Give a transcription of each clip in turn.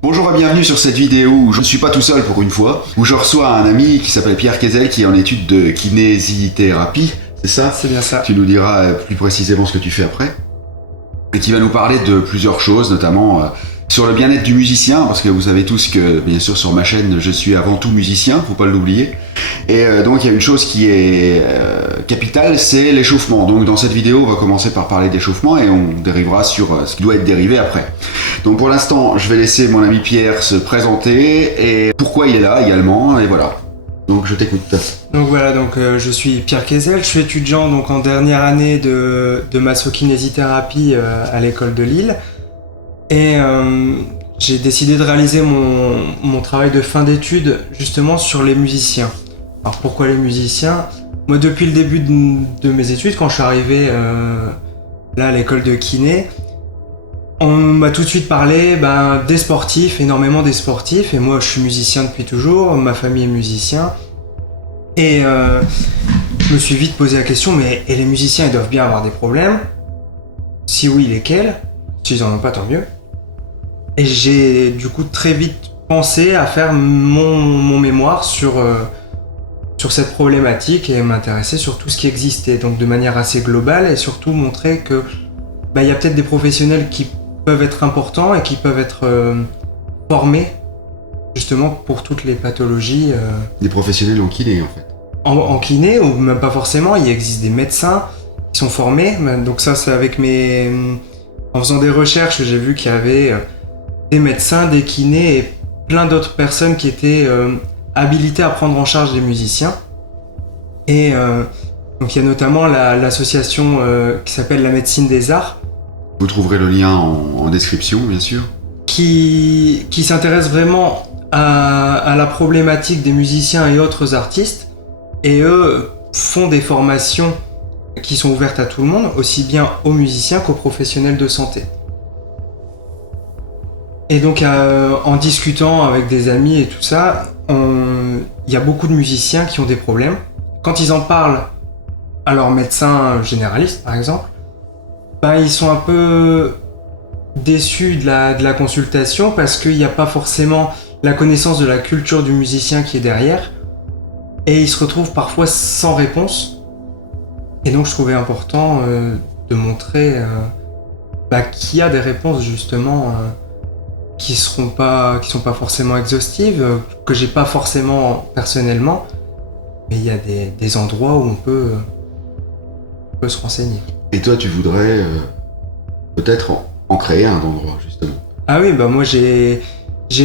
Bonjour et bienvenue sur cette vidéo où je ne suis pas tout seul pour une fois, où je reçois un ami qui s'appelle Pierre Quézel qui est en études de kinésithérapie, c'est ça? C'est bien ça. Tu nous diras plus précisément ce que tu fais après. Et qui va nous parler de plusieurs choses, notamment sur le bien-être du musicien, parce que vous savez tous que, bien sûr, sur ma chaîne, je suis avant tout musicien, faut pas l'oublier. Et donc, il y a une chose qui est capitale, c'est l'échauffement. Donc, dans cette vidéo, on va commencer par parler d'échauffement et on dérivera sur ce qui doit être dérivé après. Donc, pour l'instant, je vais laisser mon ami Pierre se présenter et pourquoi il est là également, et voilà. Donc, je t'écoute. Donc voilà, je suis Pierre Quézel, je suis étudiant donc en dernière année de massokinésithérapie à l'école de Lille. Et j'ai décidé de réaliser mon travail de fin d'études justement sur les musiciens. Alors pourquoi les musiciens? Moi depuis le début de mes études, quand je suis arrivé là à l'école de kiné, on m'a tout de suite parlé des sportifs, énormément des sportifs. Et moi je suis musicien depuis toujours, ma famille est musicien. Et je me suis vite posé la question, mais et les musiciens ils doivent bien avoir des problèmes? Si oui, lesquels? S'ils en ont pas, tant mieux. Et j'ai du coup très vite pensé à faire mon mémoire sur cette problématique et m'intéresser sur tout ce qui existait, donc de manière assez globale et surtout montrer que y a peut-être des professionnels qui peuvent être importants et qui peuvent être formés justement pour toutes les pathologies. Des professionnels en kiné en fait. En kiné ou même pas forcément, il existe des médecins qui sont formés, donc ça c'est avec en faisant des recherches, j'ai vu qu'il y avait des médecins, des kinés et plein d'autres personnes qui étaient habilitées à prendre en charge les musiciens. Et donc il y a notamment l'association qui s'appelle la médecine des arts. Vous trouverez le lien en description, bien sûr. Qui s'intéresse vraiment à la problématique des musiciens et autres artistes. Et eux font des formations qui sont ouvertes à tout le monde, aussi bien aux musiciens qu'aux professionnels de santé. Et donc en discutant avec des amis et tout ça, il y a beaucoup de musiciens qui ont des problèmes. Quand ils en parlent à leur médecin généraliste par exemple, ils sont un peu déçus de la consultation parce qu'il n'y a pas forcément la connaissance de la culture du musicien qui est derrière. Et ils se retrouvent parfois sans réponse. Et donc je trouvais important de montrer qu'il y a des réponses justement qui sont pas forcément exhaustives, que j'ai pas forcément personnellement, mais il y a des endroits où on peut se renseigner. Et toi tu voudrais peut-être en créer un endroit justement. Ah oui, moi j'ai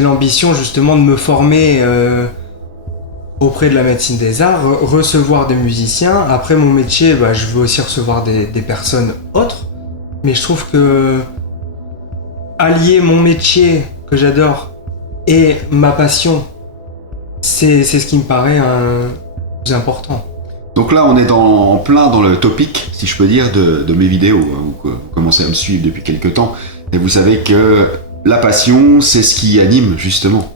l'ambition justement de me former auprès de la médecine des arts, recevoir des musiciens. Après mon métier, je veux aussi recevoir des personnes autres. Mais je trouve que allier mon métier que j'adore et ma passion, c'est ce qui me paraît plus important. Donc là on est en plein dans le topic, si je peux dire, de mes vidéos. Vous commencez à me suivre depuis quelques temps. Et vous savez que la passion, c'est ce qui anime justement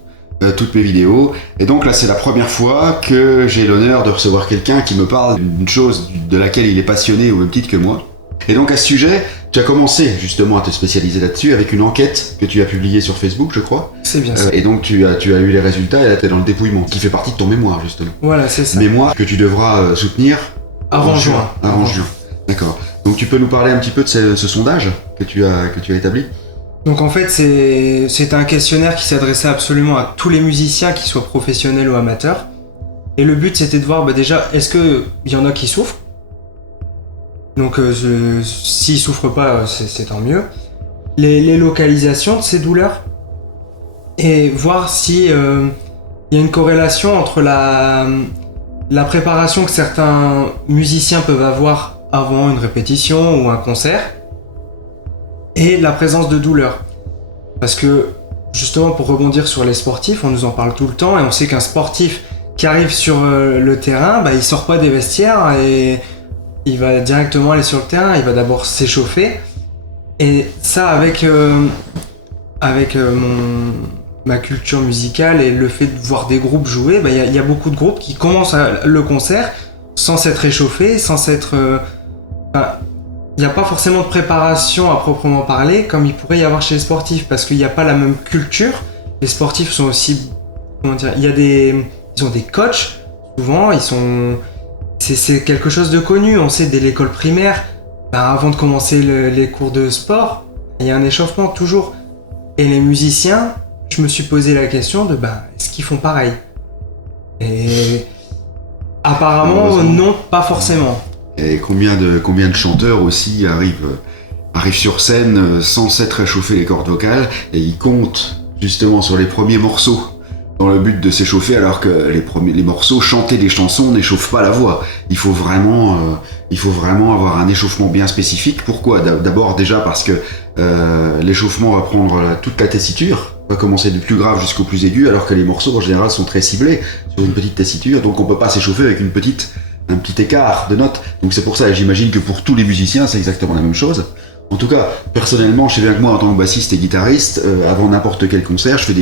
toutes mes vidéos. Et donc là c'est la première fois que j'ai l'honneur de recevoir quelqu'un qui me parle d'une chose de laquelle il est passionné au même titre que moi. Et donc à ce sujet, tu as commencé justement à te spécialiser là-dessus avec une enquête que tu as publiée sur Facebook, je crois. C'est bien ça. Et donc tu as eu les résultats et là tu es dans le dépouillement, qui fait partie de ton mémoire justement. Voilà, c'est ça. Mémoire que tu devras soutenir avant juin. Avant juin. D'accord. Donc tu peux nous parler un petit peu de ce sondage que tu as établi? Donc en fait c'est un questionnaire qui s'adressait absolument à tous les musiciens, qu'ils soient professionnels ou amateurs. Et le but c'était de voir déjà est-ce qu'il y en a qui souffrent. Donc s'ils souffrent pas, c'est tant mieux. Les localisations de ces douleurs. Et voir si y a une corrélation entre la préparation que certains musiciens peuvent avoir avant une répétition ou un concert et la présence de douleur. Parce que justement pour rebondir sur les sportifs, on nous en parle tout le temps et on sait qu'un sportif qui arrive sur le terrain, il sort pas des vestiaires et il va directement aller sur le terrain, il va d'abord s'échauffer. Et ça avec ma culture musicale et le fait de voir des groupes jouer, il y a beaucoup de groupes qui commencent le concert sans s'être échauffés, sans s'être... il n'y a pas forcément de préparation à proprement parler comme il pourrait y avoir chez les sportifs parce qu'il n'y a pas la même culture, les sportifs sont aussi, comment dire, ils ont des coachs, souvent, c'est quelque chose de connu, on sait dès l'école primaire, avant de commencer les cours de sport, il y a un échauffement toujours. Et les musiciens, je me suis posé la question de, est-ce qu'ils font pareil? Et apparemment, non, pas forcément. Et combien de chanteurs aussi arrivent sur scène sans s'être réchauffé les cordes vocales, et ils comptent justement sur les premiers morceaux dans le but de s'échauffer, alors que les morceaux, chanter des chansons n'échauffent pas la voix. Il faut vraiment avoir un échauffement bien spécifique. Pourquoi? D'abord déjà parce que l'échauffement va prendre toute la tessiture, va commencer du plus grave jusqu'au plus aigu, alors que les morceaux en général sont très ciblés sur une petite tessiture, donc on peut pas s'échauffer avec un petit écart de notes. Donc c'est pour ça, et j'imagine que pour tous les musiciens c'est exactement la même chose. En tout cas, personnellement, je sais bien que moi en tant que bassiste et guitariste, avant n'importe quel concert, je fais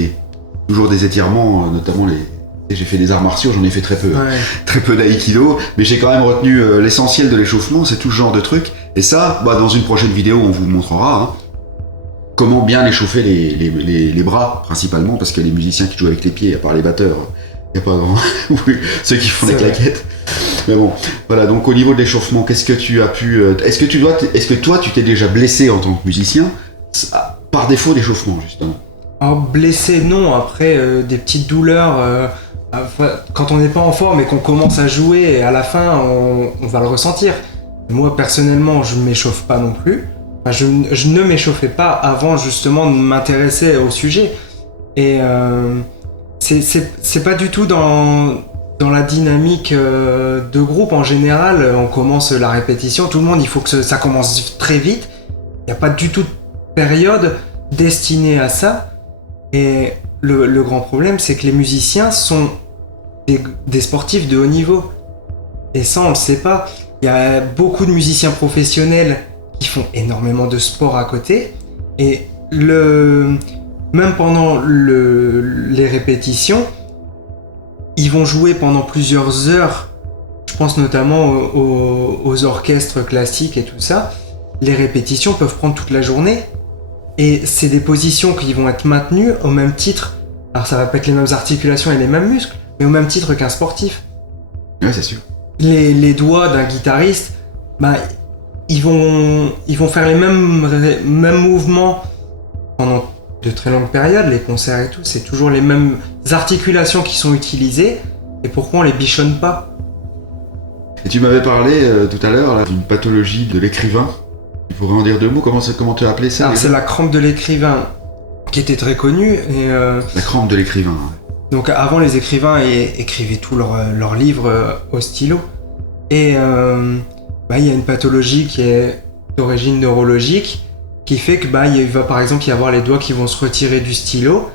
toujours des étirements, notamment j'ai fait des arts martiaux, j'en ai fait très peu d'aïkido, mais j'ai quand même retenu l'essentiel de l'échauffement, c'est tout ce genre de trucs. Et ça, dans une prochaine vidéo, on vous montrera comment bien échauffer les bras, principalement, parce que les musiciens qui jouent avec les pieds, à part les batteurs, il n'y a pas vraiment ceux qui font des claquettes. Mais bon, voilà, donc au niveau de l'échauffement, qu'est-ce que tu as pu... Est-ce que toi, tu t'es déjà blessé en tant que musicien par défaut d'échauffement, justement? Alors, blessé, non. Après, des petites douleurs, quand on n'est pas en forme et qu'on commence à jouer, et à la fin, on va le ressentir. Moi, personnellement, je ne m'échauffe pas non plus. Enfin, je ne m'échauffais pas avant, justement, de m'intéresser au sujet. Et c'est pas du tout dans la dynamique de groupe. En général, on commence la répétition. Tout le monde, il faut que ça commence très vite. Il n'y a pas du tout de période destinée à ça. Et le grand problème, c'est que les musiciens sont des sportifs de haut niveau. Et ça, on le sait pas. Il y a beaucoup de musiciens professionnels qui font énormément de sport à côté. Et même pendant les répétitions, ils vont jouer pendant plusieurs heures. Je pense notamment aux orchestres classiques et tout ça. Les répétitions peuvent prendre toute la journée. Et c'est des positions qui vont être maintenues au même titre. Alors ça va pas être les mêmes articulations et les mêmes muscles, mais au même titre qu'un sportif. Ouais, c'est sûr. Les doigts d'un guitariste, ils vont faire les mêmes mouvements pendant de très longues périodes, les concerts et tout. C'est toujours les mêmes articulations qui sont utilisées. Et pourquoi on les bichonne pas? Et tu m'avais parlé tout à l'heure d'une pathologie de l'écrivain. Tu pourrais en dire deux mots? Comment tu as appelé ça? Alors, c'est la crampe de l'écrivain, qui était très connue. La crampe de l'écrivain. Donc avant, les écrivains écrivaient tous leurs livres au stylo. Et il y a une pathologie qui est d'origine neurologique, qui fait que il va par exemple y avoir les doigts qui vont se retirer du stylo.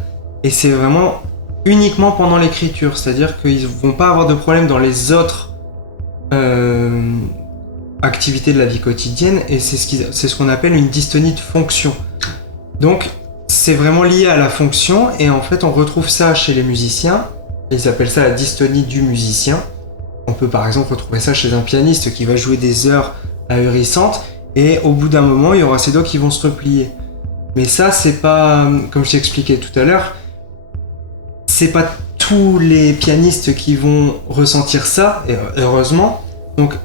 Et c'est vraiment uniquement pendant l'écriture. C'est-à-dire qu'ils vont pas avoir de problème dans les autres activités de la vie quotidienne, et c'est ce qu'on appelle une dystonie de fonction. Donc c'est vraiment lié à la fonction, et en fait on retrouve ça chez les musiciens. Ils appellent ça la dystonie du musicien. On peut par exemple retrouver ça chez un pianiste qui va jouer des heures ahurissantes, et au bout d'un moment il y aura ses doigts qui vont se replier. Mais ça, c'est pas, comme je t'expliquais tout à l'heure, c'est pas tous les pianistes qui vont ressentir ça, et heureusement. Donc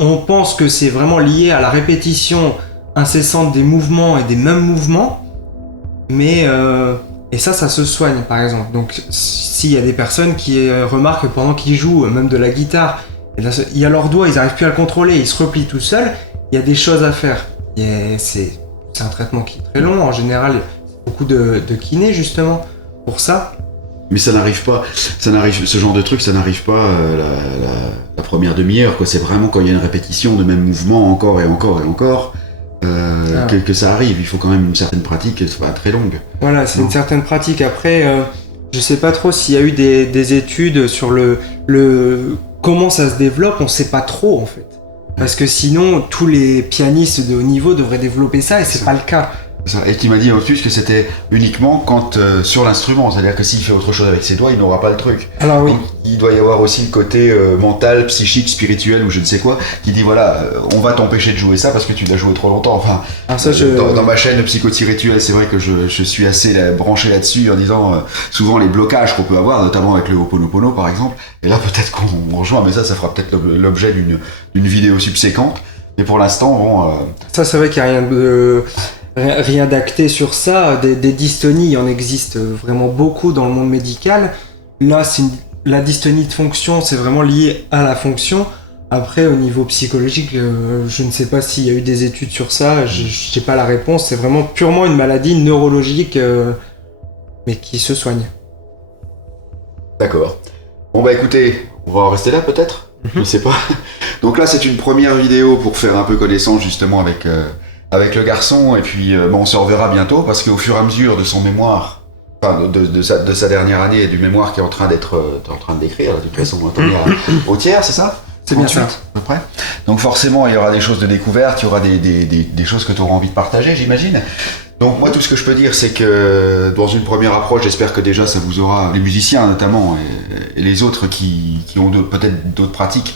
on pense que c'est vraiment lié à la répétition incessante des mouvements et des mêmes mouvements, mais et ça se soigne par exemple. Donc s'il y a des personnes qui remarquent pendant qu'ils jouent même de la guitare, il y a leurs doigts, ils n'arrivent plus à le contrôler, ils se replient tout seuls, il y a des choses à faire. Et c'est un traitement qui est très long, en général beaucoup de kinés justement pour ça. Mais ce genre de truc, ça n'arrive pas la première demi-heure, quoi. C'est vraiment quand il y a une répétition de même mouvement encore et encore et encore que ça arrive. Il faut quand même une certaine pratique, et c'est pas très longue. Voilà, c'est une certaine pratique. Après, je sais pas trop s'il y a eu des études sur le comment ça se développe, on sait pas trop en fait. Parce que sinon, tous les pianistes de haut niveau devraient développer ça, et c'est pas le cas. Ça. Et qui m'a dit en plus que c'était uniquement quand sur l'instrument, c'est-à-dire que s'il fait autre chose avec ses doigts, il n'aura pas le truc. Alors oui. Donc il doit y avoir aussi le côté mental, psychique, spirituel ou je ne sais quoi, qui dit voilà, on va t'empêcher de jouer ça parce que tu l'as joué trop longtemps. Enfin, Alors ça, dans ma chaîne Psychotie Rituel, c'est vrai que je suis assez branché là-dessus en disant souvent les blocages qu'on peut avoir, notamment avec le Ho'oponopono par exemple. Et là peut-être qu'on rejoint, mais ça fera peut-être l'objet d'une vidéo subséquente. Mais pour l'instant, bon. Ça, c'est vrai qu'il n'y a rien d'acté sur ça. Des dystonies, il en existe vraiment beaucoup dans le monde médical. Là, la dystonie de fonction, c'est vraiment lié à la fonction. Après, au niveau psychologique, je ne sais pas s'il y a eu des études sur ça. Je n'ai pas la réponse. C'est vraiment purement une maladie neurologique, mais qui se soigne. D'accord. Bon bah écoutez, on va en rester là peut-être. Je sais pas. Donc là, c'est une première vidéo pour faire un peu connaissance justement avec le garçon. Et puis bon, on se reverra bientôt parce qu'au fur et à mesure de son mémoire, enfin de sa dernière année et du mémoire qui est en train de d'écrire, de toute façon, on va tomber au tiers, c'est ça? C'est bien ça. À peu près. Donc forcément, il y aura des choses de découverte, il y aura des choses que tu auras envie de partager, j'imagine. Donc moi, tout ce que je peux dire, c'est que dans une première approche, j'espère que déjà ça vous aura, les musiciens notamment, et les autres qui ont peut-être d'autres pratiques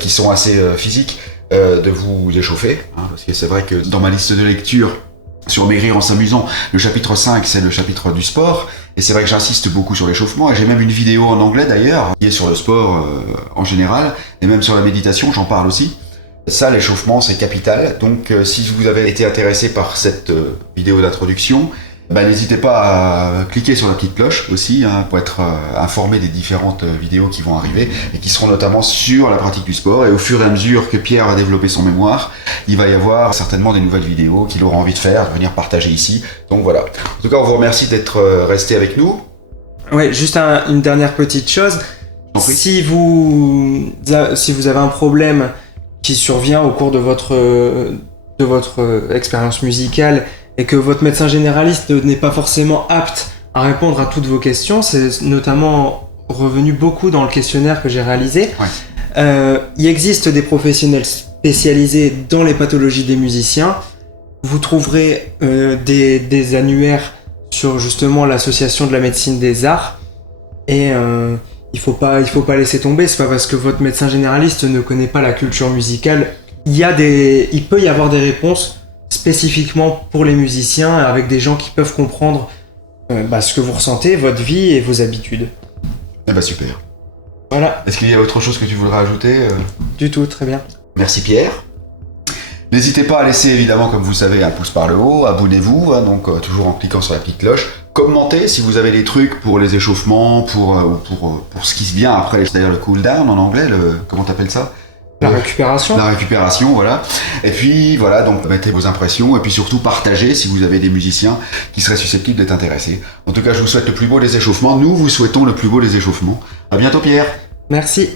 qui sont assez physiques, de vous échauffer. Hein, parce que c'est vrai que dans ma liste de lecture, sur Maigrir en s'amusant, le chapitre 5, c'est le chapitre du sport. Et c'est vrai que j'insiste beaucoup sur l'échauffement. Et j'ai même une vidéo en anglais d'ailleurs, qui est sur le sport en général, et même sur la méditation, j'en parle aussi. Ça, l'échauffement, c'est capital. Donc, si vous avez été intéressé par cette vidéo d'introduction, n'hésitez pas à cliquer sur la petite cloche aussi, hein, pour être informé des différentes vidéos qui vont arriver et qui seront notamment sur la pratique du sport. Et au fur et à mesure que Pierre va développer son mémoire, il va y avoir certainement des nouvelles vidéos qu'il aura envie de faire, de venir partager ici. Donc voilà. En tout cas, on vous remercie d'être resté avec nous. Ouais, juste une dernière petite chose. Si vous avez un problème qui survient au cours de votre expérience musicale et que votre médecin généraliste n'est pas forcément apte à répondre à toutes vos questions, c'est notamment revenu beaucoup dans le questionnaire que j'ai réalisé. Ouais. Il existe des professionnels spécialisés dans les pathologies des musiciens. Vous trouverez des annuaires sur justement l'association de la médecine des arts et il faut pas laisser tomber. C'est pas parce que votre médecin généraliste ne connaît pas la culture musicale. Il peut y avoir des réponses spécifiquement pour les musiciens avec des gens qui peuvent comprendre ce que vous ressentez, votre vie et vos habitudes. Eh ben super. Voilà. Est-ce qu'il y a autre chose que tu voudrais ajouter Du tout, très bien. Merci Pierre. N'hésitez pas à laisser évidemment, comme vous savez, un pouce par le haut, abonnez-vous, hein, donc toujours en cliquant sur la petite cloche. Commentez si vous avez des trucs pour les échauffements, pour ce qui se vient après, c'est-à-dire le cool down en anglais, comment t'appelles ça? La récupération. La récupération, voilà. Et puis voilà, donc mettez vos impressions et puis surtout partagez si vous avez des musiciens qui seraient susceptibles d'être intéressés. En tout cas, je vous souhaite le plus beau des échauffements. Nous vous souhaitons le plus beau des échauffements. À bientôt Pierre. Merci.